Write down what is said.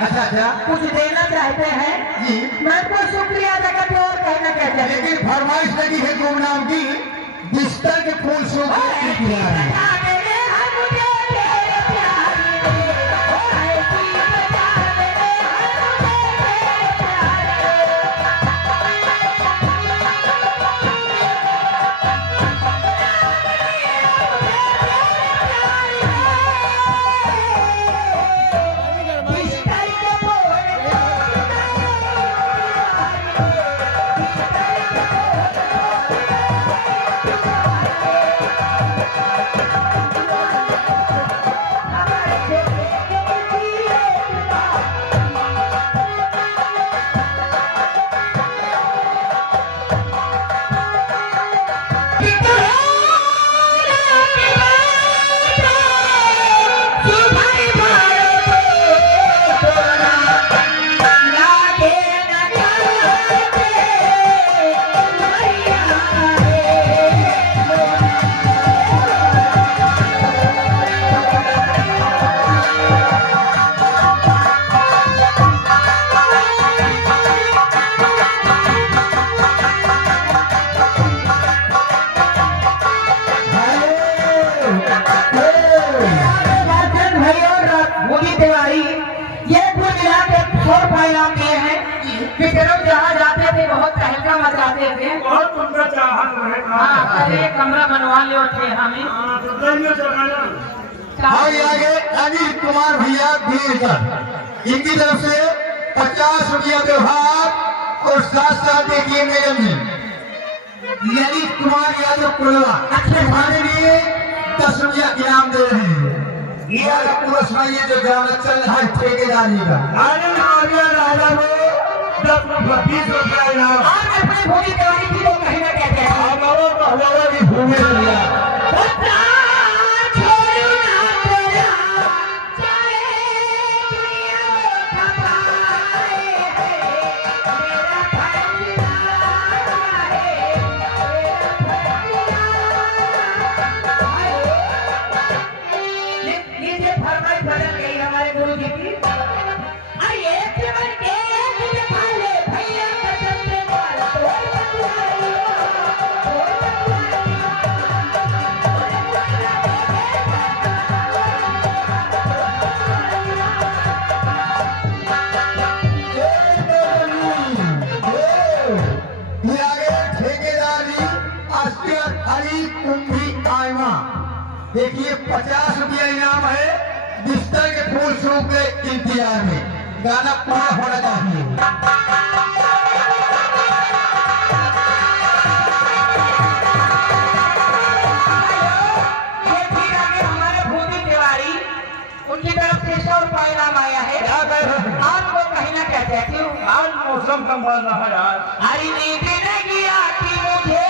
अच्छा अच्छा, कुछ देना चाहते हैं जी। मैं तो शुक्रिया अदा करते और कहना कहते हैं, लेकिन फरमाइश लगी है गुमनाम की बिस्तर के फूल सूख गए। जहाँ जाते थे बहुत तहलका मचाते थे, बहुत उनका चाहत है। हाँ, अरे कमरा बनवा ले थे हमें। और आगे अनिल कुमार भैया दीनकर, इनकी तरफ से 50 रुपया व्यवहार और साथ साथ देखिए मैडम जी अनिल कुमार यादव कुलवा अच्छे खाने लिए 10 रुपया इनाम दे रहे हैं। ये पूरा सुनाइए जो गाना चल रहा है ठेकेदारी का। राजा में 20 रुपया इनाम। आज अपने भूमि तिवारी की लोग कहीं ना कहते हैं हमारा पहलवा भी भूमि देखिए 50 रुपया इनाम है। बिस्तर के फूल सूख के इंतजार में गाना पूरा होना चाहिए। हमारे भूमि तिवारी उनकी तरफ से 100 रुपया इनाम आया है। आज वो कहीं ना कहते हैं क्यों आज मौसम का मन है यार। हरी नींद नहीं आती मुझे